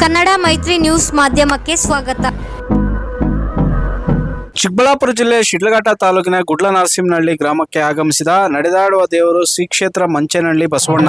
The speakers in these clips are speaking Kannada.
ಕನ್ನಡ ಮೈತ್ರಿ ನ್ಯೂಸ್ ಮಾಧ್ಯಮಕ್ಕೆ ಸ್ವಾಗತ. ಚಿಕ್ಕಬಳ್ಳಾಪುರ ಜಿಲ್ಲೆ ಶಿಡ್ಲಘಟ್ಟ ತಾಲೂಕಿನ ಗುಡ್ಲನರಸಿಂಹನಹಳ್ಳಿ ಗ್ರಾಮಕ್ಕೆ ಆಗಮಿಸಿದ ನಡೆದಾಡುವ ದೇವರು ಶ್ರೀ ಕ್ಷೇತ್ರ ಮಂಚೇನಹಳ್ಳಿ ಬಸವಣ್ಣ.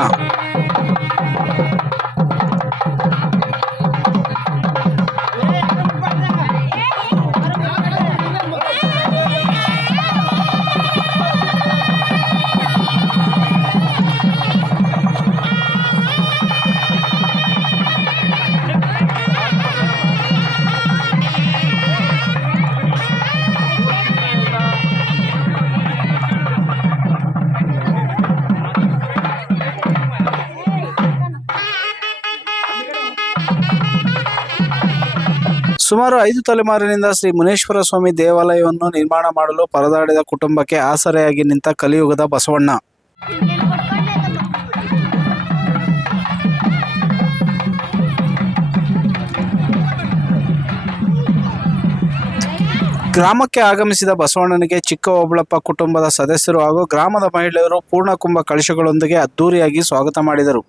ಸುಮಾರು 5 ತಲೆಮಾರಿನಿಂದ ಶ್ರೀ ಮುನೇಶ್ವರ ಸ್ವಾಮಿ ದೇವಾಲಯವನ್ನು ನಿರ್ಮಾಣ ಮಾಡಲು ಪರದಾಡಿದ ಕುಟುಂಬಕ್ಕೆ ಆಸರೆಯಾಗಿ ನಿಂತ ಕಲಿಯುಗದ ಬಸವಣ್ಣ. ಗ್ರಾಮಕ್ಕೆ ಆಗಮಿಸಿದ ಬಸವಣ್ಣನಿಗೆ ಚಿಕ್ಕ ಓಬಳಪ್ಪ ಕುಟುಂಬದ ಸದಸ್ಯರು ಹಾಗೂ ಗ್ರಾಮದ ಮಹಿಳೆಯರು ಪೂರ್ಣಕುಂಭ ಕಳಶಗಳೊಂದಿಗೆ ಅದ್ದೂರಿಯಾಗಿ ಸ್ವಾಗತ ಮಾಡಿದರು.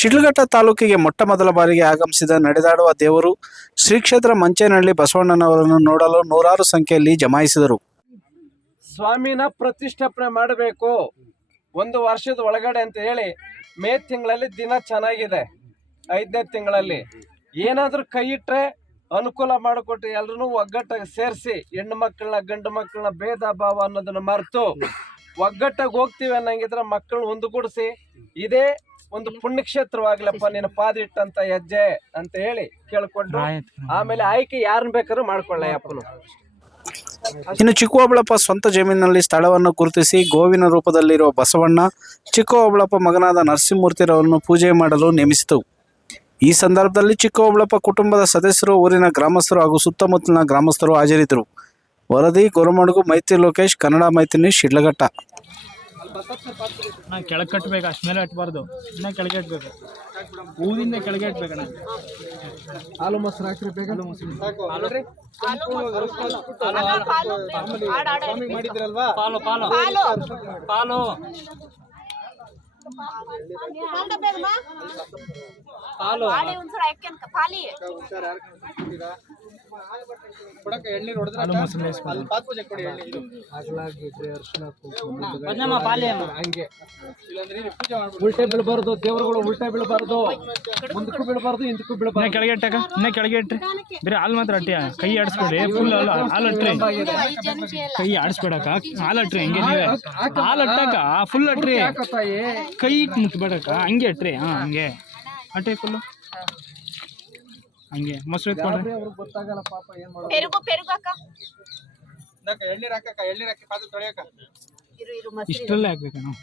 ಶಿಡ್ಲಘಟ್ಟ ತಾಲೂಕಿಗೆ ಮೊಟ್ಟ ಮೊದಲ ಬಾರಿಗೆ ಆಗಮಿಸಿದ ನಡೆದಾಡುವ ದೇವರು ಶ್ರೀ ಕ್ಷೇತ್ರ ಮಂಚೇನಹಳ್ಳಿ ಬಸವಣ್ಣನವರನ್ನು ನೋಡಲು ನೂರಾರು ಸಂಖ್ಯೆಯಲ್ಲಿ ಜಮಾಯಿಸಿದರು. ಸ್ವಾಮಿನ ಪ್ರತಿಷ್ಠಾಪನೆ ಮಾಡಬೇಕು 1 ವರ್ಷದ ಒಳಗಡೆ ಅಂತ ಹೇಳಿ ಮೇ ತಿಂಗಳಲ್ಲಿ ದಿನ ಚೆನ್ನಾಗಿದೆ. 5ನೇ ತಿಂಗಳಲ್ಲಿ ಏನಾದರೂ ಕೈ ಇಟ್ಟರೆ ಅನುಕೂಲ ಮಾಡಿಕೊಟ್ಟು ಎಲ್ಲರೂ ಒಗ್ಗಟ್ಟಾಗಿ ಸೇರಿಸಿ ಹೆಣ್ಣು ಮಕ್ಕಳನ್ನ ಗಂಡು ಮಕ್ಕಳನ್ನ ಭೇದ ಭಾವ ಅನ್ನೋದನ್ನ ಮರೆತು ಒಗ್ಗಟ್ಟಾಗಿ ಹೋಗ್ತೀವಿ ಅನ್ನಂಗಿದ್ರೆ ಮಕ್ಕಳನ್ನ ಒಂದುಗೂಡಿಸಿ ಇದೇ ಒಂದು ಪುಣ್ಯಕ್ಷೇತ್ರವಾಗ್ಲಪ್ಪ ನೀನು ಪಾದ ಇಟ್ಟಂತ ಹೆಜ್ಜೆ ಅಂತ ಹೇಳಿ ಕೇಳ್ಕೊಂಡ್ರು. ಆಮೇಲೆ ಆಯ್ಕೆ ಯಾರನ್ನ ಬೇಕಾದ್ರೂ ಮಾಡ್ಕೊಳ್ಳ ಅಪ್ಪನು. ಇನ್ನು ಚಿಕ್ಕ ಓಬಳಪ್ಪ ಸ್ವಂತ ಜಮೀನಿನಲ್ಲಿ ಸ್ಥಳವನ್ನು ಗುರುತಿಸಿ ಗೋವಿನ ರೂಪದಲ್ಲಿರುವ ಬಸವಣ್ಣ ಚಿಕ್ಕ ಓಬಳಪ್ಪ ಮಗನಾದ ನರಸಿಂಹಮೂರ್ತಿರವರನ್ನು ಪೂಜೆ ಮಾಡಲು ನೇಮಿಸಿತು. ಈ ಸಂದರ್ಭದಲ್ಲಿ ಚಿಕ್ಕ ಓಬಳಪ್ಪ ಕುಟುಂಬದ ಸದಸ್ಯರು, ಊರಿನ ಗ್ರಾಮಸ್ಥರು ಹಾಗೂ ಸುತ್ತಮುತ್ತಲಿನ ಗ್ರಾಮಸ್ಥರು ಹಾಜರಿದ್ದರು. ವರದಿ ಗೊರಮಡುಗು ಮೈತ್ರಿ ಲೋಕೇಶ್, ಕನ್ನಡ ಮೈತ್ರಿ ನ್ಯೂಸ್, ಶಿಡ್ಲಘಟ್ಟ. ಕೆಳಗೆ ಕಟ್ಟಬೇಕು, ಅಷ್ಟು ಮೇಲೆ ಹಟ್ಬಾರ್ದು. ಇನ್ನ ಕೆಳಗೆ ಇಟ್ಬೇಕು, ಊರಿಂದ ಕೆಳಗೆ ಇಟ್ಬೇಕಣ್ಣ. ಹಾಲು ಮೊಸರು ಹಾಕ್ರಿ ಬೇಗ. ಮಾಡಿದ್ರಲ್ವಾ ಪಾಲು ಪಾಲು ಪಾಲು ಪಾಲು ಉಲ್ಟೆ ಬೀಳಬಾರ್ದು, ದೇವರುಗಳು ಉಲ್ಟೆ ಬೀಳಬಾರ್ದು, ಮುಂದಕ್ಕೂ ಬೀಳಬಾರ್ದು ಹಿಂದಕ್ಕೂ ಬೀಳಬಾರ್ದು. ಕೆಳಗೆ ಇಟ್ಟಾಗ ಇನ್ನ ಕೆಳಗೆ ಇಟ್ರಿ, ಬೇರೆ ಹಾಲು ಮಾತ್ರ ಅಟ್ಟಿ. ಕೈ ಆಡಿಸ್ಬೇಡಿ, ಫುಲ್ ಹಾಲು ಅಟ್ರಿ. ಕೈ ಆಡಿಸ್ಬೇಡಕ್ಕ, ಹಾಲು ಅಟ್ರಿ. ಹಂಗೆ ನೀವೇ ಹಾಲು ಅಟ್ಟಾಕ ಫುಲ್ ಅಟ್ರಿ, ಕೈ ಮುಟ್ಬೇಡಕ್ಕ. ಹಂಗೆ ಅಟ್ರಿ. ಹಂಗೆ ಅಟ್ಟಿ ಫುಲ್ಲು. ಹಂಗೆ ಮೊಸರು ಎತ್ಕೊಂಡ್ರೆ ಗೊತ್ತಾಗಲ್ಲ ಪಾಪ. ಏನ್ ಮಾಡೋದು? ಎಳ್ನೀರ್ ಹಾಕಕ್ಕ, ಎಳ್ನೀರ್ ಹಾಕಿ ಪಾದ ತೊಳೆಯಕ್ಕ. ಇಷ್ಟರಲ್ಲೇ ಹಾಕ್ಬೇಕ ನಾವು.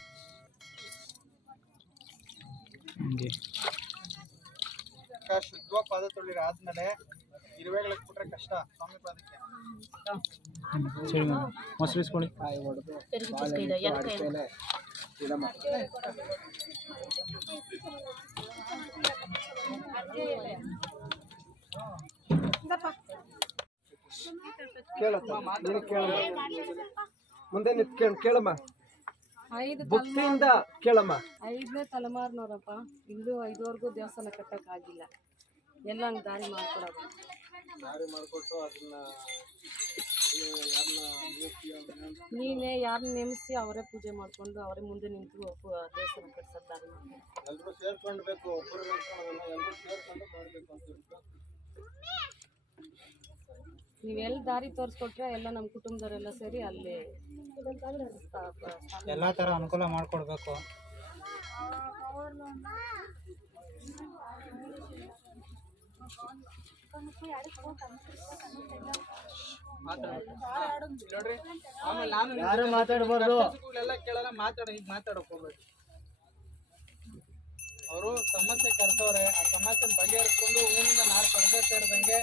ಹಂಗೆ ಶುದ್ಧವಾಗಿ ಪಾದ ತೊಳಿರಿ. ಆದ್ಮೇಲೆ ಇರುವೆಗಳಿಗೆ ಬಿಟ್ರೆ ಕಷ್ಟ ಸ್ವಾಮಿ ಪಾದಕ್ಕೆ. ಮೊಸರು ಇಸ್ಕೊಳ್ಳಿ. ಮುಂದೆ ನಿಂತ್ಕೊಂಡು ಕೇಳಮ್ಮ, ಭಕ್ತಿಯಿಂದ ಕೇಳಮ್ಮ. 5ನೇ ತಲೆಮಾರಿನವರಪ್ಪ, ಇಲ್ಲೂ 5ವರೆಗೂ ದೇವಸ್ಥಾನ ಕಟ್ಟಕ್ಕಾಗಿಲ್ಲ. ಎಲ್ಲ ಹಂಗೆ ದಾರಿ ಮಾಡ್ಕೊಡೋದು. ನೀನೇ ಯಾರನ್ನ ನೇಮಿಸಿ ಅವರೇ ಪೂಜೆ ಮಾಡಿಕೊಂಡು ಅವರೇ ಮುಂದೆ ನಿಂತು ದೇವಸ್ಥಾನ ಕಟ್ಸೋದು ದಾರಿ ಮಾಡ್ತಾರೆ. ಎಲ್ಲರೂ ಸೇರ್ಕೊಂಡ್ಬೇಕು, ಒಬ್ಬರು ಎಲ್ಲರೂ ಸೇರ್ಕೊಂಡು ಮಾಡಬೇಕು ಅಂತ ಹೇಳ್ಬಿಟ್ಟು ನೀವೆಲ್ಲ ದಾರಿ ತೋರಿಸ್ಕೊಟ್ರೆ ಎಲ್ಲ ನಮ್ಮ ಕುಟುಂಬದವರೆಲ್ಲ ಸೇರಿ ಅಲ್ಲಿ ಎಲ್ಲ ಥರ ಅನುಕೂಲ ಮಾಡಿಕೊಡ್ಬೇಕು. ಯಾರು ಮಾತಾಡಬಾರ್ದು, ಕೇಳಲ್ಲ, ಮಾತಾಡಕ್ ಹೋಗ್ಬೇಡಿ. ಅವರು ಸಮಸ್ಯೆ ಕರ್ತವ್ರೆ, ಆ ಸಮಸ್ಯೆ ಬಗೆಹರಿಸ್ಕೊಂಡು ಊರಿನಿಂದ ನಾರು ಕರ್ದ ಸೇರಿದಂಗೆ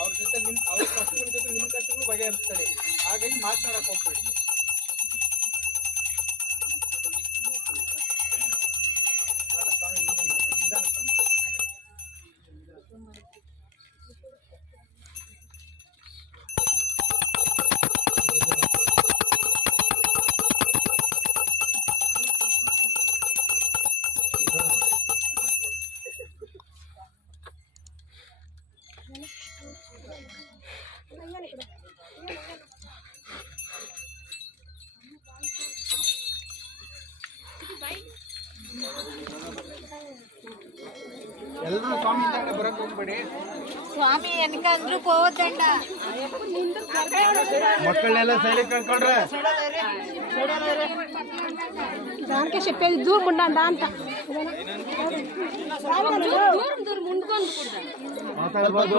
ಅವ್ರ ಜೊತೆ ಅವ್ರ ಕಷ್ಟಗಳ ಜೊತೆ ನಿಮ್ಮ ಕಷ್ಟಗಳು ಬಗೆಹರಿಸ್ತಾರೆ. ಹಾಗಾಗಿ ಮಾತನಾಡಕ್ ಹೋಗ್ಬೇಡಿ. ಹೋಗ್ಬೇಡಿ. ಸ್ವಾಮಿ ಎನ್ಕಂದ್ರು ಕೋದಂಡ ಮಕ್ಕಳನ್ನೆಲ್ಲ ಸೈಲಿ ಕಳ್ಕೊಂಡ್ರೆ దానికే చెప్పేది దూరం ఉండండి అంత ಮಾತಾಡ್ಬೋದು.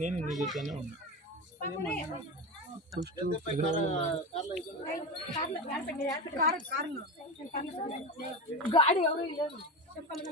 నేను నీ జೊತೆನೇ ಉಂಟು ಗಾಡಿ ಅವರು ಇಲ್ಲ చెప్పాలి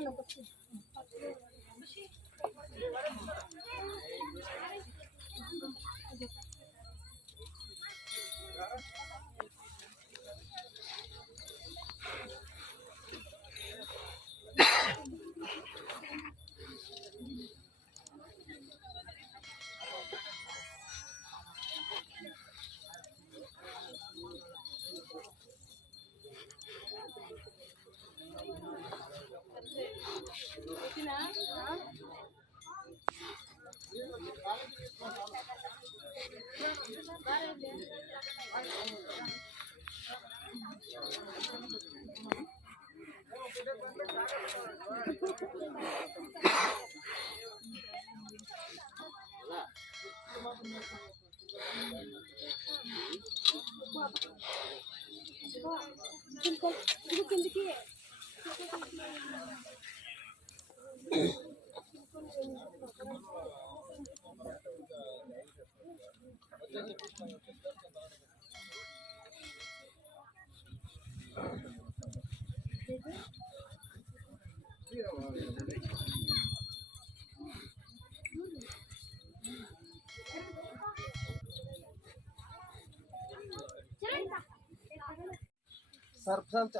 ಸರ್ಪಂಚ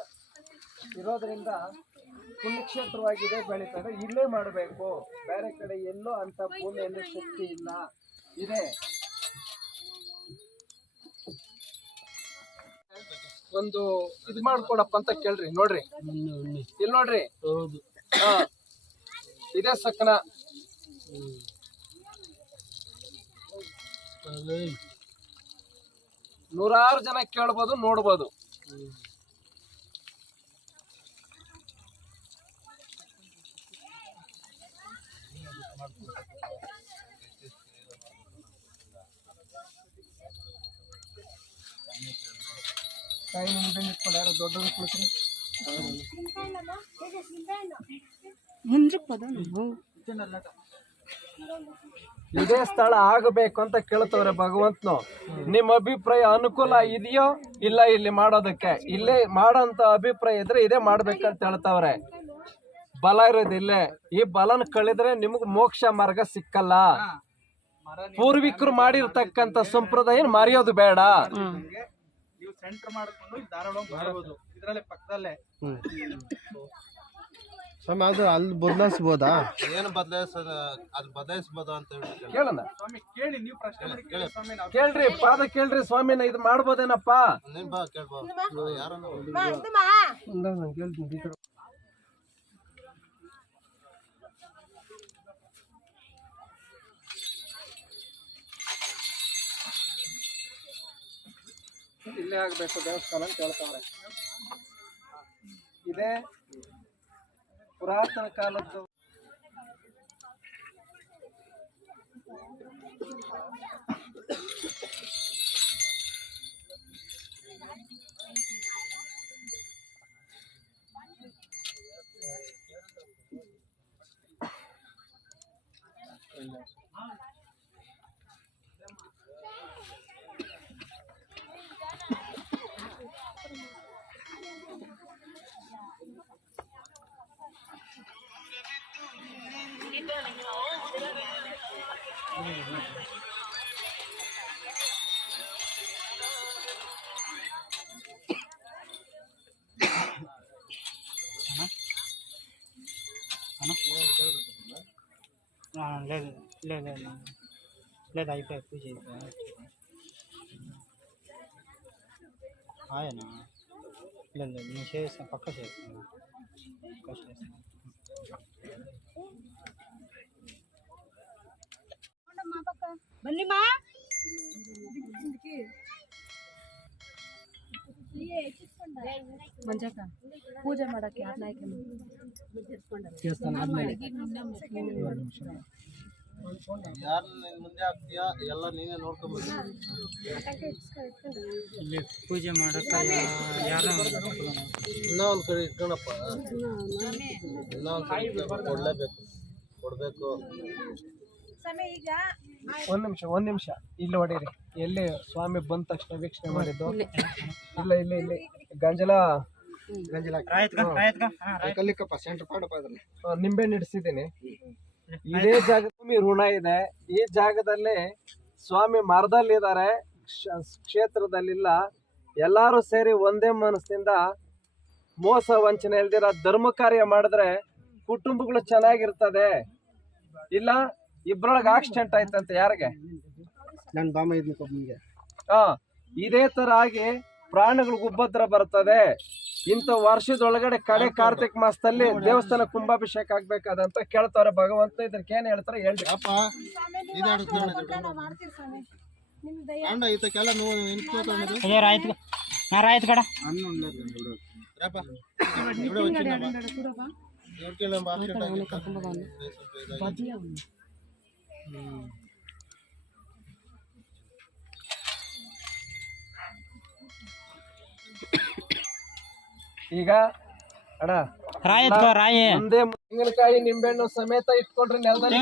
ಇರೋದ್ರಿಂದ ಪುಣ್ಯಕ್ಷೇತ್ರವಾಗಿದೆ, ಬೆಳೀತದೆ. ಇಲ್ಲೇ ಮಾಡಬೇಕು, ಬೇರೆ ಕಡೆ ಎಲ್ಲೋ ಅಂತ ಭೂಮಿಯಲ್ಲಿ ಶಕ್ತಿ ಇಲ್ಲ. ಇದೆ ಒಂದು ಇದು ಮಾಡ್ಕೊಡಪ್ಪ ಅಂತ ಕೇಳ್ರಿ. ನೋಡ್ರಿ ಇಲ್ಲಿ ನೋಡ್ರಿ, ಹಾ ಇದೇ ಸಕ್ಕನ. ನೂರಾರು ಜನ ಕೇಳ್ಬೋದು, ನೋಡ್ಬೋದು. ಕಾಯಿ ಮುಂದೆ ನಿಂತ್ಕೊಂಡು ಯಾರೋ ದೊಡ್ಡದು ಕುಳಿಸ್ರಿ. ಇದೇ ಸ್ಥಳ ಆಗಬೇಕು ಅಂತ ಕೇಳ್ತವ್ರೆ ಭಗವಂತನು. ನಿಮ್ಮ ಅಭಿಪ್ರಾಯ ಅನುಕೂಲ ಇದೆಯೋ ಇಲ್ಲ ಇಲ್ಲಿ ಮಾಡೋದಕ್ಕೆ? ಇಲ್ಲೇ ಮಾಡೋಂತ ಅಭಿಪ್ರಾಯ ಇದ್ರೆ ಇದೇ ಮಾಡ್ಬೇಕಂತ ಹೇಳ್ತಾವ್ರೆ. ಬಲ ಇರೋದು ಇಲ್ಲೇ. ಈ ಬಲನ ಕಳೆದ್ರೆ ನಿಮ್ಗೆ ಮೋಕ್ಷ ಮಾರ್ಗ ಸಿಕ್ಕಲ್ಲ. ಪೂರ್ವಿಕರು ಮಾಡಿರ್ತಕ್ಕಂಥ ಸಂಪ್ರದಾಯ ಮರೆಯೋದು ಬೇಡ. ನೀವು ಸೆಂಟರ್ ಮಾಡ್ಕೊಂಡು ಧಾರವಾಡ ಮಾಡಬಹುದು, ಇದರಲ್ಲೇ ಪಕ್ಕದಲ್ಲೇ. ಸ್ವಾಮಿ ಅದು ಅಲ್ಲಿ ಬದಲಾಯಿಸ್ಬೋದಾ? ಏನು ಬದಲಾಯಿಸ್ಬೋದು ಅಂತ ಕೇಳೋಣ ಸ್ವಾಮಿ ಕೇಳಿ, ನೀವು ಪ್ರಶ್ನೆ ಮಾಡಿ ಕೇಳಿ ಸ್ವಾಮಿ. ನಾವು ಕೇಳ್ರಿ, ಪಾದ ಕೇಳ್ರಿ ಸ್ವಾಮಿನ. ಇದು ಮಾಡ್ಬೋದೇನಪ್ಪ? ಇಲ್ಲೇ ಆಗ್ಬೇಕು ದೇವಸ್ಥಾನ ಅಂತ ಹೇಳ್ತಾವ್ರೆ. ಇದೇ ಪುರಾತನ ಕಾಲದ್ದು. లేదు లేదు లేదు అయిపోయి పూజ అయిపోయి ఆయన లేదు లేదు నేను చేస్తాను, పక్క చేస్తాను, పక్క చేస్తాను. ಬನ್ನಿಮ್ಮ ಮಂಜಕ್ಕ ಪೂಜೆ ಮಾಡಕ್ಕೆ ಯಾರನ್ನ ಆಯ್ಕೆ ಯಾರು ಮುಂದೆ ಆಗ್ತೀಯಾ ಎಲ್ಲ ನೀನೇ ನೋಡ್ಕೊಂಬೋದು. ಇಲ್ಲಿ ಪೂಜೆ ಮಾಡಕ್ಕ ಯಾರು ಇನ್ನೂ ಒಂದು ಕಡೆ ಇಟ್ಕೊಳಪ್ಪ, ಇನ್ನೂ ಒಂದು ಕಡೆ ಕೊಡ್ಬೇಕು. ಒಂದ್ ನಿಮಿಷ ಇಲ್ಲಿ ಹೊಡೀರಿ. ಎಲ್ಲಿ ಸ್ವಾಮಿ ಬಂದ ತಕ್ಷಣ ವೀಕ್ಷಣೆ ಮಾಡಿದ್ದು? ಇಲ್ಲ ಇಲ್ಲಿ ಗಂಜಲ ನಿಂಬೆ ಇಡಿಸಿದ್ದೀನಿ. ಇದೇ ಜಾಗ ಭೂಮಿ ಋಣ ಇದೆ. ಈ ಜಾಗದಲ್ಲಿ ಸ್ವಾಮಿ ಮರದಲ್ಲಿದ್ದಾರೆ, ಕ್ಷೇತ್ರದಲ್ಲಿಲ್ಲ. ಎಲ್ಲಾರು ಸೇರಿ ಒಂದೇ ಮನಸ್ಸಿಂದ ಮೋಸ ವಂಚನೆ ಇಲ್ದಿರ ಧರ್ಮ ಕಾರ್ಯ ಮಾಡಿದ್ರೆ ಕುಟುಂಬಗಳು ಚೆನ್ನಾಗಿರ್ತದೆ. ಇಲ್ಲ ಇಬ್ರೊಳಗೆ ಆಕ್ಸಿಡೆಂಟ್ ಆಯ್ತಂತೆ, ಯಾರಿಗೆ? ನನ್ನ ಬಾಮ ಇದ್ನಿಗೆ. ಇದೇ ತರ ಆಗಿ ಪ್ರಾಣಿಗಳಿಗೆ ಉಪದ್ರ ಬರ್ತದೆ. ಇಂಥ ವರ್ಷದೊಳಗಡೆ ಕಡೆ ಕಾರ್ತಿಕ ಮಾಸದಲ್ಲಿ ದೇವಸ್ಥಾನ ಕುಂಭಾಭಿಷೇಕ ಆಗ್ಬೇಕಾದಂತ ಕೇಳ್ತಾರೆ. ಭಗವಂತ ಇದಕ್ಕೆ ಏನ್ ಹೇಳ್ತಾರೆ ಹೇಳ್ರಿ. ಈಗ ಅಣ್ಣ ಮುಂದೆ ತೆಂಗಿನಕಾಯಿ ನಿಂಬೆಹಣ್ಣು ಸಮೇತ ಇಟ್ಕೊಡ್ರಿ ನೆಲದಲ್ಲಿ.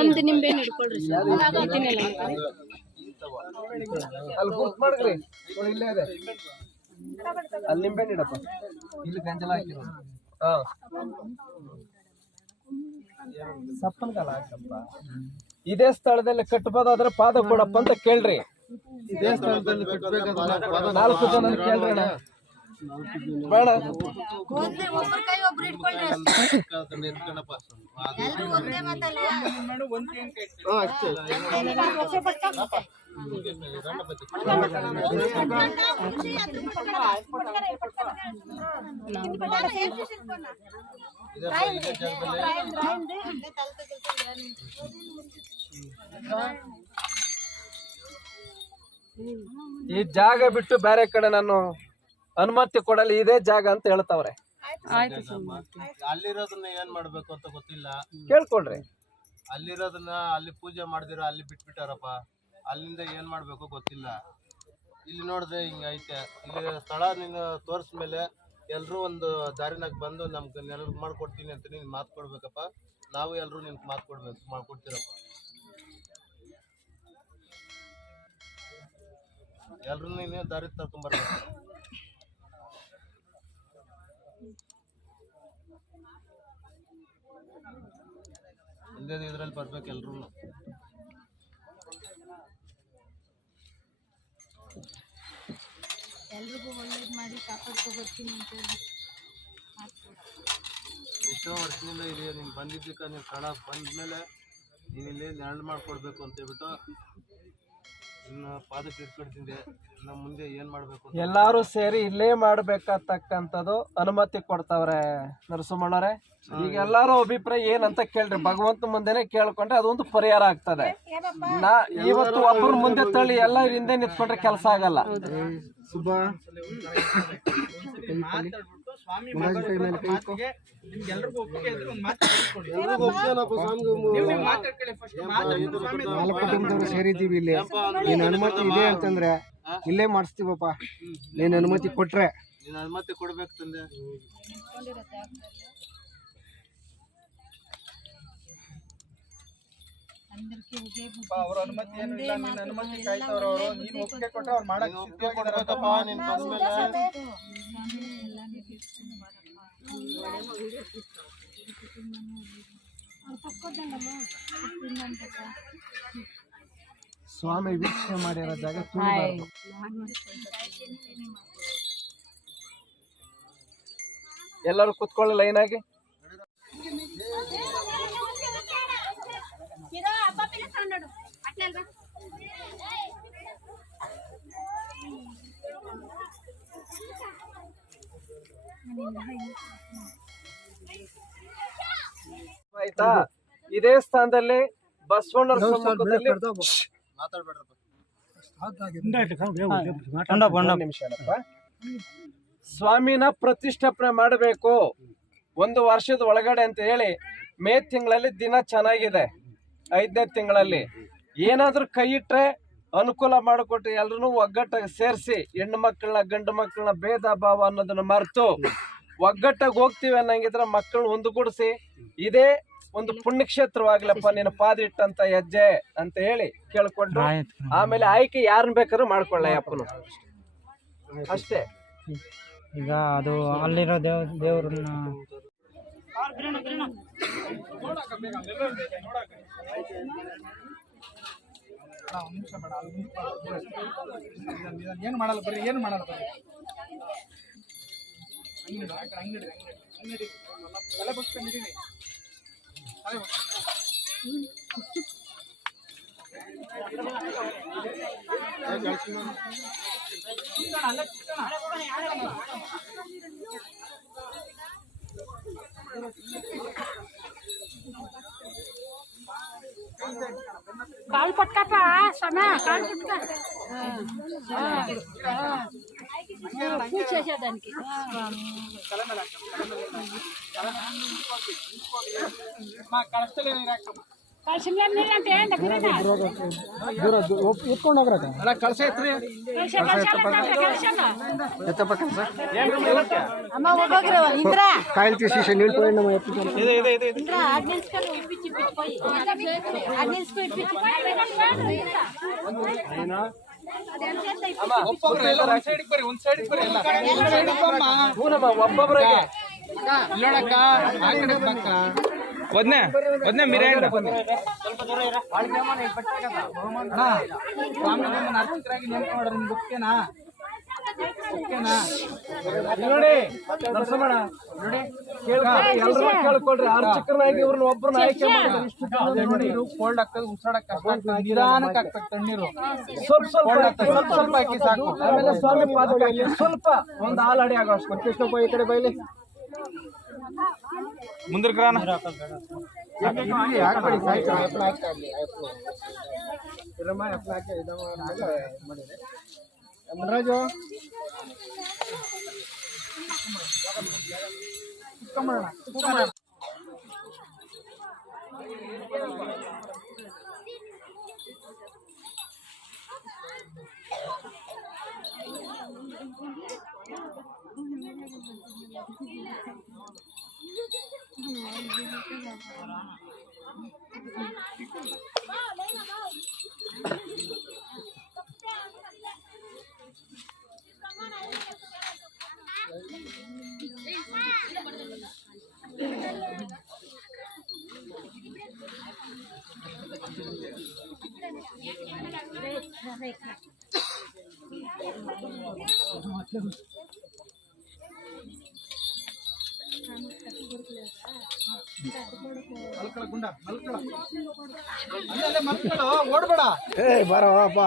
ಒಂದು ನಿಂಬೆಹಣ್ಣು ಇಟ್ಕೊಳ್ರಿ. ಅಲ್ಲಿ ಗುರ್ತ್ ಮಾಡ್ರಿ, ಇಲ್ಲೇ ಇದೆ. ಅಲ್ಲಿ ನಿಂಬೆಹಣ್ಣು ಇಡಪ್ಪ, ಇಲ್ಲಿ ಗಂಜಲ ಹಾಕಿರೋ. ಸಪ್ಪನ ಕಾಲ ಹಾಕಪ್ಪ. ಇದೇ ಸ್ಥಳದಲ್ಲಿ ಕಟ್ಟಬೋದಾದ್ರೆ ಪಾದ ಕೊಡಪ್ಪ ಅಂತ ಕೇಳ್ರಿ. ಇದೇ ಸ್ಥಳದಲ್ಲಿ 4 ಜನ ಕೇಳ್ರಿ ಅಣ್ಣ. ಬೇಡ ಒಂದೇ ಒಬ್ರ ಕೈ ಒಬ್ರು ಇಟ್ಕೊಳ್ರಿ ಅಷ್ಟೇ. ಎಲ್ರು ಒಂದೇ ಮಾತಲ್ವಾ? ಈ ಜಾಗ ಬಿಟ್ಟು ಬೇರೆ ಕಡೆ ನಾನು ಅನುಮತಿ ಕೊಡಲಿ, ಇದೇ ಜಾಗ ಅಂತ ಹೇಳ್ತಾವ್ರೆ. ಅಲ್ಲಿರೋದನ್ನ ಏನ್ ಮಾಡ್ಬೇಕು ಅಂತ ಗೊತ್ತಿಲ್ಲ, ಕೇಳ್ಕೊಳ್ರಿ. ಅಲ್ಲಿರೋದನ್ನ ಅಲ್ಲಿ ಪೂಜೆ ಮಾಡ್ದಿರೋ ಅಲ್ಲಿ ಬಿಟ್ಬಿಟ್ಟಾರಪ್ಪ. ಅಲ್ಲಿಂದ ಏನ್ ಮಾಡ್ಬೇಕು ಗೊತ್ತಿಲ್ಲ. ಇಲ್ಲಿ ನೋಡಿದ್ರೆ ಹಿಂಗ ಐತೆ. ಇಲ್ಲಿ ಸ್ಥಳ ನೀನು ತೋರಿಸ್ಮೇಲೆ ಎಲ್ರು ಒಂದು ದಾರಿನಾಗ ಬಂದು ನಮ್ಗೆ ನೆರಳು ಮಾಡ್ಕೊಡ್ತೀನಿ ಅಂತ ನೀನ್ ಮಾತು ಕೊಡ್ಬೇಕಪ್ಪ. ನಾವು ಎಲ್ರು ನಿನ್ಗೆ ಮಾತು ಮಾಡ್ಕೊಡ್ತೀರಪ್ಪ. ಎಲ್ರು ನೀನೇ ದಾರಿ ತರ್ಕೊಂಬರ್ಬೇಕು. ಹಿಂದೆ ಇದ್ರಲ್ಲಿ ಬರ್ಬೇಕು ಎಲ್ರು. ಎಲ್ರಿಗೂ ಒಳ್ಳೇದ್ ಮಾಡಿ ಕಾಪಾಡ್ಕೊಬರ್ತೀನಿ ಅಂತ ಹೇಳಿ ಎಷ್ಟೋ ವರ್ಷದಿಂದ ಇಲ್ಲಿ ನೀನು ಬಂದಿದ್ದಕ್ಕೆ ನೀನು ಸ್ಥಳ ಬಂದ್ಮೇಲೆ ನೀನು ಇಲ್ಲಿ ನೆರಳು ಮಾಡ್ಕೊಡ್ಬೇಕು ಅಂತ ಹೇಳ್ಬಿಟ್ಟು ಇನ್ನು ಪಾದಕ್ಕೆ ಇಟ್ಕೊಡ್ತಿದ್ದೆ. ಇನ್ನು ಮುಂದೆ ಏನ್ ಮಾಡ್ಬೇಕು? ಎಲ್ಲಾರು ಸೇರಿ ಇಲ್ಲೇ ಮಾಡ್ಬೇಕಂತಕ್ಕಂಥದ್ದು ಅನುಮತಿ ಕೊಡ್ತಾವ್ರೆ ನರಸಿಂಹಣ್ಣವ್ರೆ. ಈಗ ಎಲ್ಲಾರು ಅಭಿಪ್ರಾಯ ಏನಂತ ಕೇಳ್ರಿ. ಭಗವಂತ ಮುಂದೆನೆ ಕೇಳ್ಕೊಂಡ್ರೆ ಅದೊಂದು ಪರಿಹಾರ ಆಗ್ತದೆ. ಇವತ್ತು ಒಬ್ಬರ ಮುಂದೆ ತಳ್ಳಿ ಎಲ್ಲ ಹಿಂದೆ ನಿಂತ್ಕೊಂಡ್ರೆ ಕೆಲಸ ಆಗಲ್ಲ. ಸೇರಿದ್ದೀವಿ ಇಲ್ಲಿ. ನೀನ್ ಅನುಮತಿ ಇದೆ ಅಂತಂದ್ರೆ ಇಲ್ಲೇ ಮಾಡಿಸ್ತೀವಪ್ಪ. ನೀನ್ ಅನುಮತಿ ಕೊಟ್ರೆ ನೀನ್ ಅನುಮತಿ ಕೊಡ್ಬೇಕು ತಂದೆ. ಅವ್ರ ಅನುಮತಿ ಏನು ಇಲ್ಲ, ನಿನ್ನ ಅನುಮತಿ ಕಾಯ್ತವ್ರ ಅವರು. ನೀನ್ ಒಪ್ಪಿಗೆ ಕೊಟ್ರೆ ಅವ್ರು ಮಾಡಕ್ ಕೊಡ್ಬೇಕಪ್ಪ. ನೀನ್ ಬಂದ್ಮೇಲೆ ಸ್ವಾಮಿ ವೀಕ್ಷಣೆ ಮಾಡಿರೋ ಜಾಗ ತುಳಿಬಾರ್ದು. ಎಲ್ಲರೂ ಕುತ್ಕೊಳ್ಳಿ ಲೈನ್ ಆಗಿ. ಆಯ್ತಾ? ಇದೇ ಸ್ಥಾನದಲ್ಲಿ ಬಸವಣ್ಣರ ಸಮ್ಮುಖದಲ್ಲಿ ಮಾತಾಡ್ಬೇಡ್ರಪ್ಪ. ಒಂದ್ ನಿಮಿಷ ಅಲ್ಲಪ್ಪ. ಸ್ವಾಮಿನ ಪ್ರತಿಷ್ಠಾಪನೆ ಮಾಡಬೇಕು 1 ವರ್ಷದ ಒಳಗಡೆ ಅಂತ ಹೇಳಿ ಮೇ ತಿಂಗಳಲ್ಲಿ ದಿನ ಚೆನ್ನಾಗಿದೆ. 5ನೇ ತಿಂಗಳಲ್ಲಿ ಏನಾದ್ರೂ ಕೈ ಇಟ್ರೆ ಅನುಕೂಲ ಮಾಡಿಕೊಟ್ಟು ಎಲ್ರು ಒಗ್ಗಟ್ಟಾಗಿ ಸೇರಿಸಿ ಹೆಣ್ಣು ಮಕ್ಕಳನ್ನ ಗಂಡು ಮಕ್ಕಳನ್ನ ಭೇದ ಭಾವ ಅನ್ನೋದನ್ನ ಮರೆತು ಒಗ್ಗಟ್ಟಾಗಿ ಹೋಗ್ತೀವಿ ಅನ್ನಂಗಿದ್ರೆ ಮಕ್ಕಳನ್ನ ಒಂದುಗೂಡಿಸಿ ಇದೇ ಒಂದು ಪುಣ್ಯಕ್ಷೇತ್ರವಾಗ್ಲಪ್ಪ ನೀನು ಪಾದಿಟ್ಟಂತ ಹೆಜ್ಜೆ ಅಂತ ಹೇಳಿ ಕೇಳ್ಕೊಂಡು ಆಮೇಲೆ ಆಯ್ಕೆ ಯಾರನ್ನ ಬೇಕಾದ್ರೂ ಮಾಡ್ಕೊಳ್ಳ ಅಪ್ಪನು ಅಷ್ಟೇ. ಈಗ ಅದು ಅಲ್ಲಿರೋ ದೇವ್ರನ್ನ ಏನು ಮಾಡಲ್ಲ ಬರ್ರಿ, ಏನು ಮಾಡಲ್ಲ ಬರ್ರಿ. ತಲೆ ಬಗ್ಸ್ಕೊಂಡು ನಡೀರಿ. ಕಾಳು ಪಟ್ಕಪ್ಪ ಸಮಯ ಕಾಳು ಪಟ್ಕ పూజ చేసేదానికి కలశంలో నీళ్ళు అంటే ಎತ್ಕೊಂಡು ಹೋಗ್ರಕ್ಕ. ಕಳಸ ಎತ್ರಿ ಅಮ್ಮ ಹೋಗೋಗ್ರ ಇಂದ್ರ ಕಾಯಿಲ್ తీసి నీళ్ళు పోయండి అమ్మా. ఇంద్ర ఆడ్ నిల్చుకొని ఇప్పించి పోయి ఆడ్ నిల్చుకొని ఇప్పించి ಒಬ್ಬೊಬ್ಬರಿಗೆ ಇಲ್ಲೋಡಕ್ಕ ಆ ಕಡೆ ಬಕ್ಕ. ವದ್ನೆ ಮಿರೇ ಅರ್ಚಕರಾಗಿ ನೇಮಕ ಮಾಡ್ರಿ. ನಿಮ್ಗೆ ಓಕೆನಾ? ನೋಡಿ ನರಸಮ್ಮಣ್ಣ ನೋಡಿ ಎಲ್ರು ಕೇಳ್ಕೊಳ್ರಿ. ಅರ್ಚಕರಾಗಿ ಇವ್ರನ್ನ ಒಬ್ಬರನ್ನ ಆಯ್ಕೆ ಮಾಡಿದ್ರೆ ಇಷ್ಟು ತಣ್ಣೀರು ಕೋಲ್ಡ್ ಆಗ್ತದೆ, ಉಸಿರಾಡಕ್ ಕಷ್ಟ ಆಗ್ತದೆ. ನಿಧಾನಕ್ಕೆ ಹಾಕ್ಬೇಕು ತಣ್ಣೀರು. ಸ್ವಲ್ಪ ಸ್ವಲ್ಪ ಹಾಕಿ ಸಾಕು. ಆಮೇಲೆ ಸ್ವಾಮಿ ಪಾದಕ್ಕೆ ಹಾಕಿ ಸ್ವಲ್ಪ ಒಂದು ಹಾಲು ಅಡಿ ಆಗೋ ಅಷ್ಟು ಕೃಷ್ಣಪ್ಪ ಈ ಕಡೆ ಬೈಲಿ. ಮುಂದಕ್ರಾನ ಹಾಕ್ಬೇಡಿ ಸಾಯ್ತು. ಎಪ್ಪಳ ಹಾಕ್ತಾ ಇರ್ಲಿ. ಇರಮ್ಮ ಎಪ್ಪಳ ಹಾಕಿ ಇದಮ್ಮ ಮಾಡಿದೆ ಮುನ್ರಾಜು ಕುತ್ಕೊಂಬರೋಣ. ಮಲ್ಕಳ ಗುಂಡ ಮಲ್ಕಳ ಅಲ್ಲೇ ಮಲ್ಕಳ ಓಡ್ಬೇಡ. ಬರವಪ್ಪ.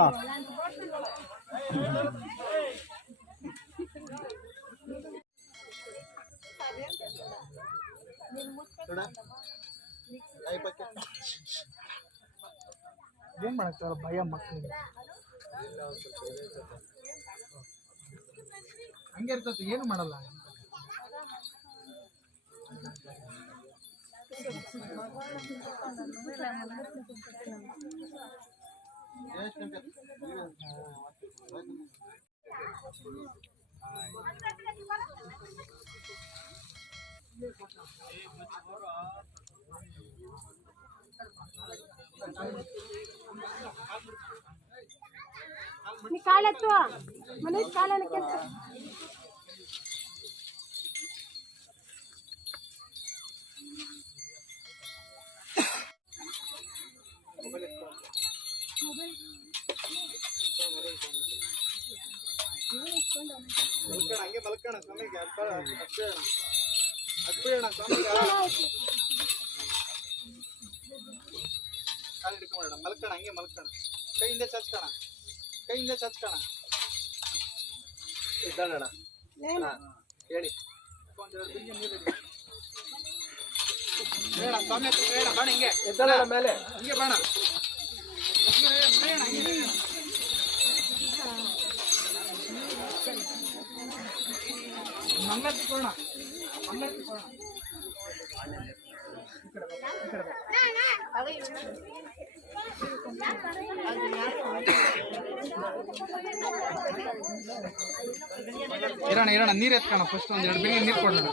ಏನ್ ಮಾಡಕ್ತಾರ ಭಯ ಮಕ್ಕಳಿಗೆ. ಹಂಗೆ ಇರ್ತದೆ, ಏನು ಮಾಡಲ್ಲ. ನೀ ಕಾಲೆತ್ತುವ ಮನೆ ಕಾಲನ ಕೆಲಸ ಹಂಗೆ ಮಲ್ಕೋಣ ಸ್ವಾಮಿಗೆ. ಅಪ್ಪೇಣ ಸ್ವಾಮಿಗೆ ಕಾಲು ಹಿಡ್ಕೊಂಬೇಡ. ಮಲ್ಕೋಣ, ಹಂಗೆ ಮಲ್ಕೋಣ. ಕೈಯಿಂದ ಚಚ್ಕೋಣ, ಕೈಯಿಂದ ಚಚ್ಕೋಣ. ಇದ್ದಾನಣ್ಣ ಹೇಳಿ ಬೇಡ ಸ್ವಾಮಿ ಹತ್ರ ಬೇಡ, ಬಾಣ ಹಿಂಗೆ ಇದ್ದಾನಣ್ಣ ಮೇಲೆ ಹಿಂಗೆ ಬಾಣ. ಹಿಂಗೆ ಬೇಡ, ಹಂಗೆ ಇರೋಣ ನೀರು ಎತ್ಕೋಣ ಫಸ್ಟ್ ಒಂದ್ 2 ಬಿಂದಿಗೆ ನೀರು ಕೊಡೋಣ.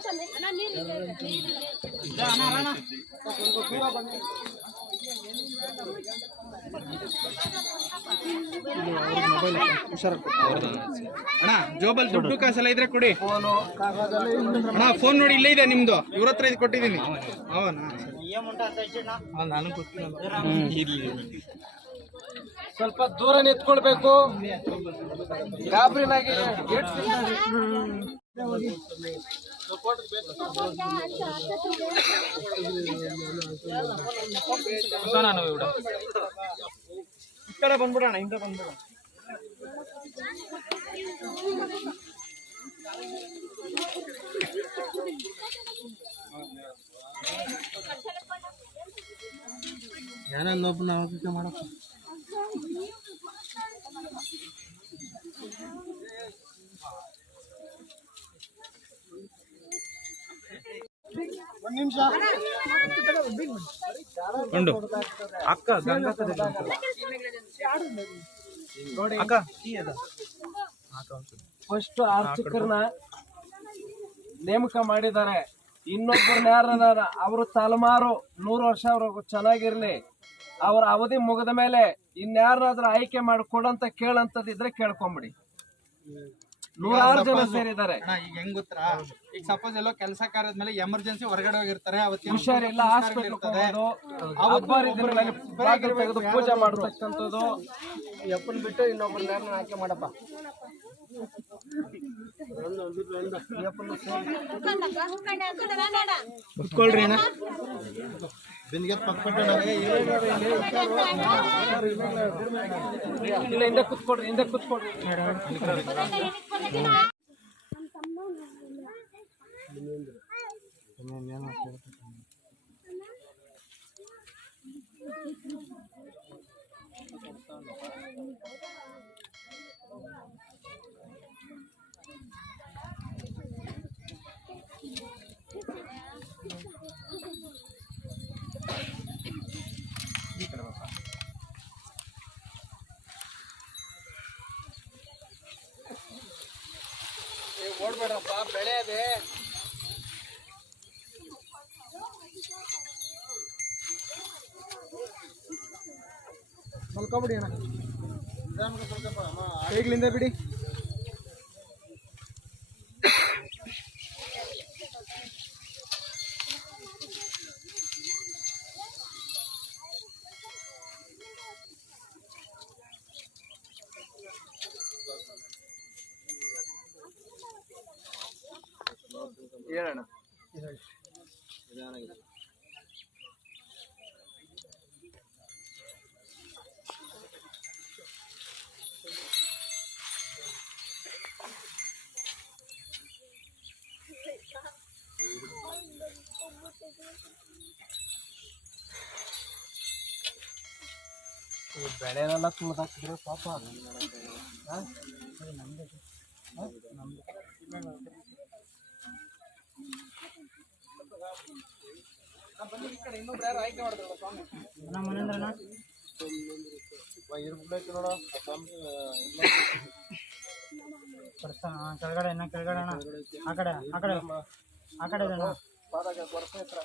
ಅಣ್ಣ ಜೋಬಲ್ ದುಡ್ಡು ಕಾಸೆಲ್ಲ ಇದ್ರೆ ಕೊಡಿ. ಅಣ್ಣ ಫೋನ್ ನೋಡಿ ಇಲ್ಲೇ ಇದೆ ನಿಮ್ದು, ಇವ್ರ ಹತ್ರ ಇದು ಕೊಟ್ಟಿದ್ದೀನಿ. ಅವನಾ ನಾನು ಗೊತ್ತಿಲ್ಲ. ಸ್ವಲ್ಪ ದೂರ ನಿಂತ್ಕೊಳ್ಬೇಕು. ಗಾಬರಿನಾಗಿ ಈ ಕಡೆ ಬಂದ್ಬಿಡೋಣ, ಹಿಂದೆ ಬಂದ್ಬಿಡೋಣ. ಯಾರನ್ನೊಬ್ಬ ನಾವು ಮಾಡಪ್ಪ. ಒಂದ್ ನಿಮಿಷ ಉಂಡು ಅಕ್ಕ ಅಕ್ಕ ಫಸ್ಟ್ ಆರ್ಚಕರನ್ನ ನೇಮಕ ಮಾಡಿದ್ದಾರೆ. ಇನ್ನೊಬ್ಬರನ್ನ ಯಾರದಾರ ಅವರು ತಲೆಮಾರು 100 ವರ್ಷ ಅವ್ರು ಚೆನ್ನಾಗಿರ್ಲಿ. ಅವ್ರ ಅವಧಿ ಮುಗಿದ ಮೇಲೆ ಇನ್ಯಾರನಾದ್ರೂ ಆಯ್ಕೆ ಮಾಡಿ ಕೊಡಂತ ಕೇಳಂತದಿದ್ರೆ ಕೇಳ್ಕೊಂಬಿಡಿ. 106 ಜನ ಸೇರಿದ್ದಾರೆ. ಈಗ ಹೆಂಗ್ ಗೊತ್ತಾ, ಈಗ ಸಪೋಸ್ ಎಲ್ಲೋ ಕೆಲಸ ಕಾರ್ಯದ್ಮೇಲೆ ಎಮರ್ಜೆನ್ಸಿ ಹೊರಗಡೆ ಹೋಗಿರ್ತಾರೆ, ಅವತ್ತು ಹುಷಾರಿಲ್ಲ, ಹಾಸ್ಪಿಟಲ್ ಹೋಗೋದು, ಹಬ್ಬ ರೀತಿಗಳಲ್ಲಿ ಬಾಗಿಲು ತೆಗೆದು ಪೂಜೆ ಮಾಡತಕ್ಕಂಥದ್ದು. ಎಪ್ಪನ್ ಬಿಟ್ಟು ಇನ್ನೊಬ್ಬರನ್ನ ಆಯ್ಕೆ ಮಾಡಪ್ಪ. ಕುತ್ಕೊಳ್ರಿ ಅಣ್ಣ. ಬಿಂದಿಗೆ ಪಕ್ಕ ಇಲ್ಲ, ಹಿಂದೆ ಕುತ್ಕೊಡ್ರಿ, ಹಿಂದೆ ಕುತ್ಕೊಡ್ರಿ. ಓಡ್ಬೇಡ್ರಪ್ಪ, ಬೆಳೆ ಅದೇ. ಮಲ್ಕೊಬಿಡಿ ಅಣ್ಣ, ಕೈಗಳಿಂದ ಬಿಡಿ. ಹೇಳೋಣ. ಬೆಳೆನೆಲ್ಲ ತುಳಿದಾಕಿದ್ರೆ ಪಾಪ. ಇನ್ನೊಬ್ರು ಯಾರು ಆಯ್ಕೆ ಮಾಡಿದ್ರಲ್ಲ ಸ್ವಾಮಿ ಕೆಳಗಡೆ ಇನ್ನ ಕೆಳಗಡೆ ಅಣ್ಣ, ಆ ಕಡೆ ಆ ಕಡೆ ಆ ಕಡೆ ಗೊರ್ಸ ಹತ್ರ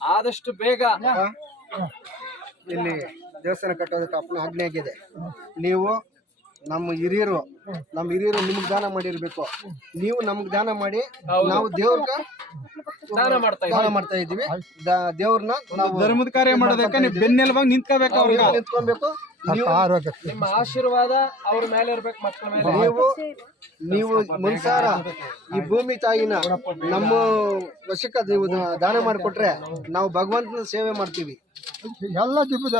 ಆದಷ್ಟು ಬೇಗ ಇಲ್ಲಿ ದೇವಸ್ಥಾನ ಕಟ್ಟೋದಕ್ಕೆ ಅಪ್ಪನ ಆಜ್ಞೆ ಆಗಿದೆ. ನೀವು ನಮ್ಮ ಹಿರಿಯರು ನಿಮ್ಗೆ ದಾನ ಮಾಡಿರ್ಬೇಕು. ನೀವು ನಮ್ಗೆ ದಾನ ಮಾಡಿ ನಾವು ದೇವ್ರಿಗೆ ದಾನ ಮಾಡ್ತಾ ಇದೀವಿ. ದೇವ್ರನ್ನ ನಾವು ಧರ್ಮದ ಕಾರ್ಯ ಮಾಡೋದಕ್ಕೆ ನೀವು ಬೆನ್ನೆಲುಬಾಗಿ ನಿಂತ್ಕೋಬೇಕು. ಅವ್ರಿಗೆ ನಿಂತ್ಕೊಬೇಕು. ನಿಮ್ಮ ಆಶೀರ್ವಾದ ಅವ್ರ ಮೇಲೆ ಇರ್ಬೇಕು, ಮಕ್ಕಳ ಮೇಲೆ. ನೀವು ಮುನ್ಸಾರ ಈ ಭೂಮಿ ತಾಯಿನ ನಮ್ಮ ವಶಕ್ಕೆ ನೀವು ದಾನ ಮಾಡಿಕೊಟ್ರೆ ನಾವು ಭಗವಂತನ ಸೇವೆ ಮಾಡ್ತೀವಿ. ಎಲ್ಲ ದಿಬ್ಬದ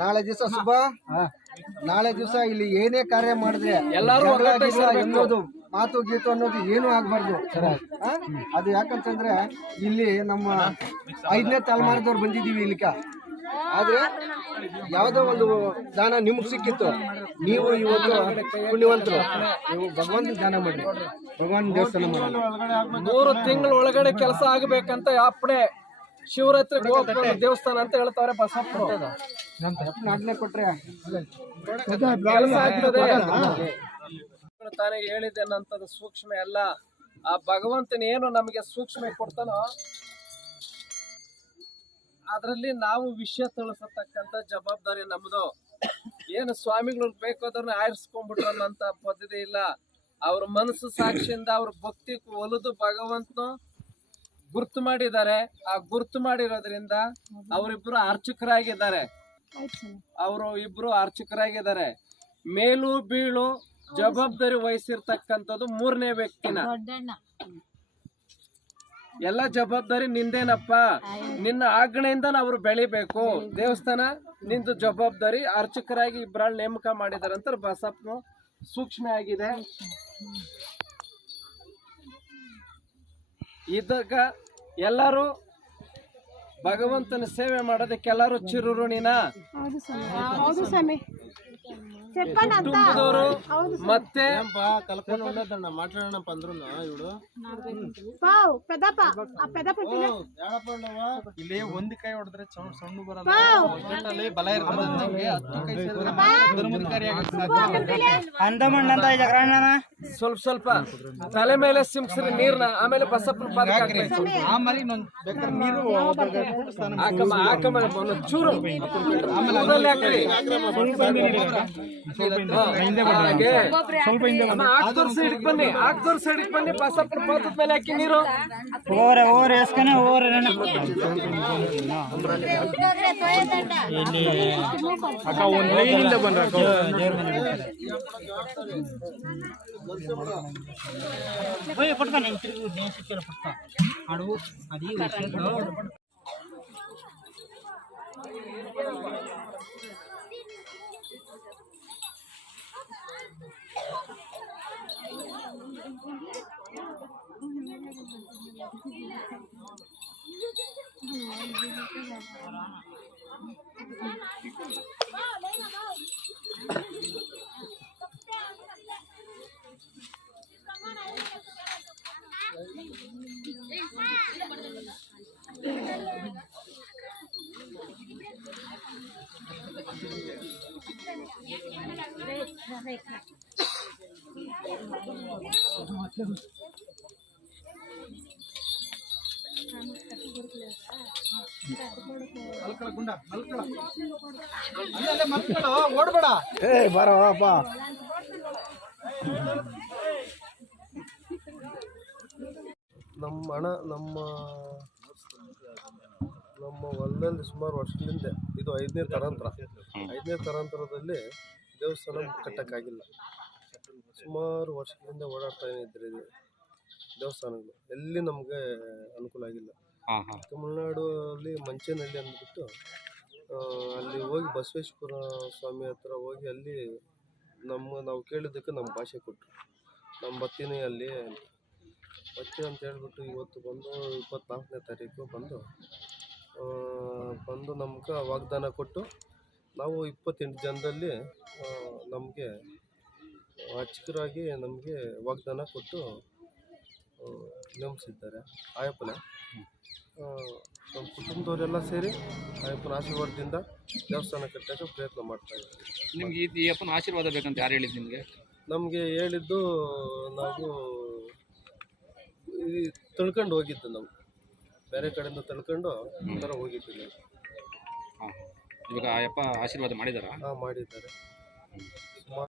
ನಾಳೆ ದಿವಸ ಶುಭ. ನಾಳೆ ದಿವಸ ಇಲ್ಲಿ ಏನೇ ಕಾರ್ಯ ಮಾಡಿದ್ರೆ ಎಲ್ಲರೂ ಅನ್ನೋದು ಮಾತು ಗೀತು ಅನ್ನೋದು ಏನೂ ಆಗಬಾರ್ದು. ಅದು ಯಾಕಂತಂದ್ರೆ ಇಲ್ಲಿ ನಮ್ಮ 5ನೇ ತಲೆಮಾರದವ್ರು ಬಂದಿದ್ದೀವಿ ಇಲ್ಲಿಗೆ. ಆದರೆ ಯಾವುದೋ ಒಂದು ದಾನ ನಿಮ್ಗೆ ಸಿಕ್ಕಿತ್ತು, ನೀವು ಇವತ್ತು ಪುಣ್ಯವಂತರು, ನೀವು ಭಗವಂತನ ದಾನ ಮಾಡಿ, ಭಗವಾನ್ ದೇವಸ್ಥಾನ ಮಾಡಿ. 3 ತಿಂಗಳ ಒಳಗಡೆ ಕೆಲಸ ಆಗಬೇಕಂತ ಅಪ್ಪಣೆ ಶಿವರಾತ್ರಿ ಗೋಪಾಲ ದೇವಸ್ಥಾನ ಅಂತ ಹೇಳ್ತಾರೆ ಬಸಪ್ಪರು. ಆಜ್ಞೆ ಕೊಟ್ರೆ ಕೆಲಸ ಆಗ್ತದೆ. ತಾನೇ ಹೇಳಿದ್ದೇನಂತದ್ದು ಸೂಕ್ಷ್ಮ ಎಲ್ಲ. ಆ ಭಗವಂತನ ಏನು ನಮಗೆ ಸೂಕ್ಷ್ಮ ಕೊಡ್ತಾನೋ ಅದರಲ್ಲಿ ನಾವು ವಿಷಯ ತಿಳಿಸತಕ್ಕಂಥ ಜವಾಬ್ದಾರಿ ನಮ್ದು. ಏನು ಸ್ವಾಮಿಗಳು ಬೇಕಾದ್ರನ್ನ ಆರಿಸ್ಕೊಂಡ್ಬಿಟ್ರನ್ನಂತ ಪದ್ಧತಿ ಇಲ್ಲ. ಅವ್ರ ಮನಸ್ಸು ಸಾಕ್ಷಿಯಿಂದ ಅವ್ರ ಭಕ್ತಿ ಒಲಿದು ಭಗವಂತನು ಗುರ್ತು ಮಾಡಿದ್ದಾರೆ. ಆ ಗುರ್ತು ಮಾಡಿರೋದ್ರಿಂದ ಅವರಿಬ್ರು ಅರ್ಚಕರಾಗಿದ್ದಾರೆ. ಅರ್ಚಕರಾಗಿದ್ದಾರೆ. ಮೇಲು ಬೀಳು ಜವಾಬ್ದಾರಿ ವಹಿಸಿರ್ತಕ್ಕಂಥದ್ದು 3ನೇ ವ್ಯಕ್ತಿನ. ಎಲ್ಲ ಜವಾಬ್ದಾರಿ ನಿಂದೇನಪ್ಪ, ನಿನ್ನ ಆಜ್ಞೆಯಿಂದ ಅವ್ರು ಬೆಳಿಬೇಕು. ದೇವಸ್ಥಾನ ನಿಂದು ಜವಾಬ್ದಾರಿ. ಅರ್ಚಕರಾಗಿ ಇಬ್ಬರಾಳ್ ನೇಮಕ ಮಾಡಿದಾರೆ ಅಂತ ಬಸಪ್ಪನು ಸೂಕ್ಷ್ಮ ಆಗಿದೆ. ಇದ್ದಾಗ ಎಲ್ಲರೂ ಭಗವಂತನ ಸೇವೆ ಮಾಡೋದಕ್ಕೆಲ್ಲರೂ ಚಿರುರುಣಿನ ಕುಟುಂಬದವರು ಮತ್ತೆ ಕಲ್ಕೊಂಡು ఉండదన్న మాట్లాడనప్ప అందరూ ఇవిడు ಇಲ್ಲಿ ಒಂದು ಕೈ ಹೊಡೆದ್ರೆ ಸಣ್ಣ ಬರಲ್ಲ, ಬಲ ಇರ್ತದೆ. ನಮ್ಗೆ 10 ಕೈ ಸೇರಿದ್ರೆ ಸ್ವಲ್ಪ ತಲೆ ಮೇಲೆ ಸಿಂಪ್ಸ್ರಿ ನೀರ್ನ, ಆಮೇಲೆ ಬಸಪ್ಪನ ಪಾದಕ್ಕೆ ಹಾಕ್ಬೇಕು. ಆಮೇಲೆ ಬೇಕಾದ್ರೆ ನೀರು ಚೂರು ಊರಲ್ಲಿ ಹಾಕ್ರಿ. ಆಕ್ದೋರ್ ಸೈಡ್ಗೆ ಬನ್ನಿ, ಬಸಪ್ಪನ ಪಾದದ ಮೇಲೆ ಹಾಕಿ ನೀರು. ಅಕ್ಕ ಒಂದು ಲೈನಿಂದ ಬಂದ್ರ ಓಡ್ಬೇಡ. ಬರಪ್ಪ. ನಮ್ಮ ಹಣ ನಮ್ಮ ಹೊಲದಲ್ಲಿ ಸುಮಾರು ವರ್ಷದಿಂದ ಇದು 5ನೇ ತರಾಂತರ. 5ನೇ ತರಾಂತರದಲ್ಲಿ ದೇವಸ್ಥಾನ ಕಟ್ಟಕ್ಕಾಗಿಲ್ಲ. ಸುಮಾರು ವರ್ಷದಿಂದ ಓಡಾಡ್ತಾ ಇದ್ರಿ ದೇವಸ್ಥಾನಗಳು, ಎಲ್ಲಿ ನಮಗೆ ಅನುಕೂಲ ಆಗಿಲ್ಲ. ತಮಿಳ್ನಾಡು ಅಲ್ಲಿ ಮಂಚೇನಹಳ್ಳಿ ಅಂದ್ಬಿಟ್ಟು ಅಲ್ಲಿ ಹೋಗಿ ಬಸವೇಶ್ವರ ಸ್ವಾಮಿ ಹತ್ರ ಹೋಗಿ ಅಲ್ಲಿ ನಾವು ಕೇಳಿದ್ದಕ್ಕೆ ನಮ್ಮ ಭಾಷೆ ಕೊಟ್ಟರು. ನಮ್ಮ ಬರ್ತೀನಿ ಅಲ್ಲಿ ಬರ್ತೀನಿ ಅಂತ ಹೇಳ್ಬಿಟ್ಟು ಇವತ್ತು ಬಂದು 24ನೇ ತಾರೀಕು ಬಂದು ನಮ್ಗೆ ವಾಗ್ದಾನ ಕೊಟ್ಟು ನಾವು 28 ಜನದಲ್ಲಿ ನಮಗೆ ಅರ್ಚಕರಾಗಿ ನಮಗೆ ವಾಗ್ದಾನ ಕೊಟ್ಟು ನೇಮಿಸಿದ್ದಾರೆ. ಆಯಪ್ಪನ ನಮ್ಮ ಕುಟುಂಬದವರೆಲ್ಲ ಸೇರಿ ಆಯಪ್ಪನ ಆಶೀರ್ವಾದದಿಂದ ದೇವಸ್ಥಾನ ಕಟ್ಟೋಕ್ಕೆ ಪ್ರಯತ್ನ ಮಾಡ್ತಾಯಿದ್ದೀವಿ. ನಿಮ್ಗೆ ಈ ಅಪ್ಪನ ಆಶೀರ್ವಾದ ಬೇಕಂತ ಯಾರು ಹೇಳಿದ್ದು ನಿಮಗೆ? ನಮಗೆ ಹೇಳಿದ್ದು ನಾವು ತಿಳ್ಕೊಂಡು ಹೋಗಿದ್ದು, ನಾವು ಬೇರೆ ಕಡೆಯಿಂದ ತಿಳ್ಕೊಂಡು ಈ ಥರ ಹೋಗಿದ್ದು ನಾವು. ಇವಾಗ ಆ ಅಪ್ಪ ಆಶೀರ್ವಾದ ಮಾಡಿದಾರಾ? ಮಾಡಿದ್ದಾರೆ.